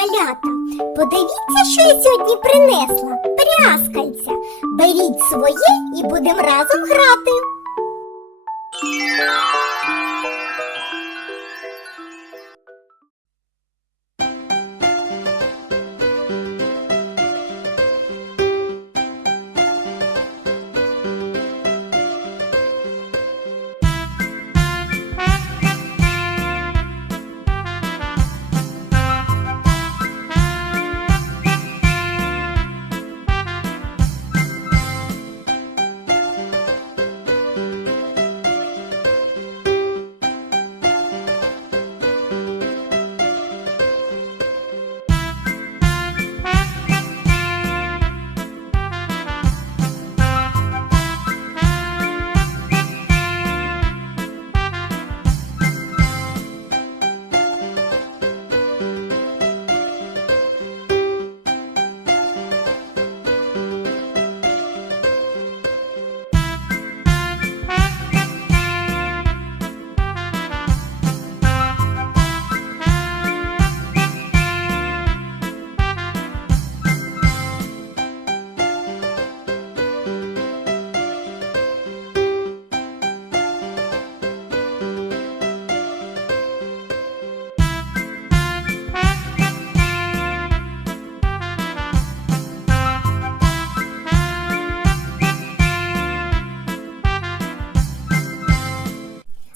малята, подивіться, що я сьогодні принесла. Пряскальця. Беріть своє і будемо разом грати.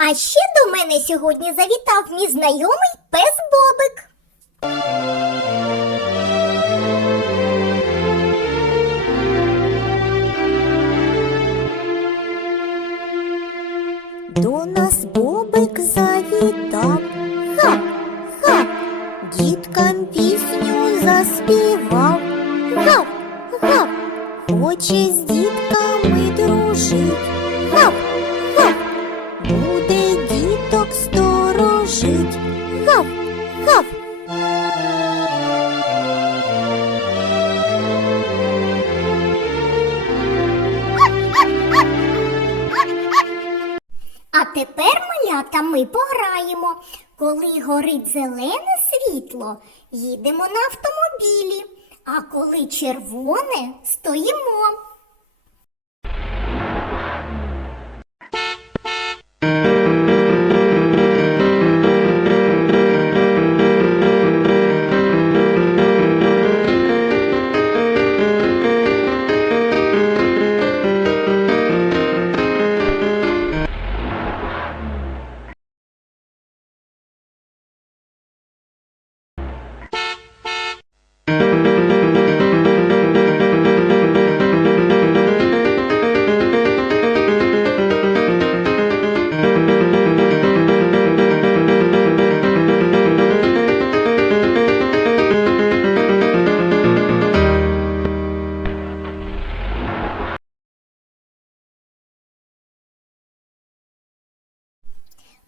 А ще до мене сьогодні завітав мій знайомий пес Бобик. До нас бобик завітав, ха, ха, діткам пісню заспівав, гав, гав, хоче з дітками дружить, гав, гав. А тепер, малята, ми пограємо. Коли горить зелене світло, їдемо на автомобілі, а коли червоне, стоїмо.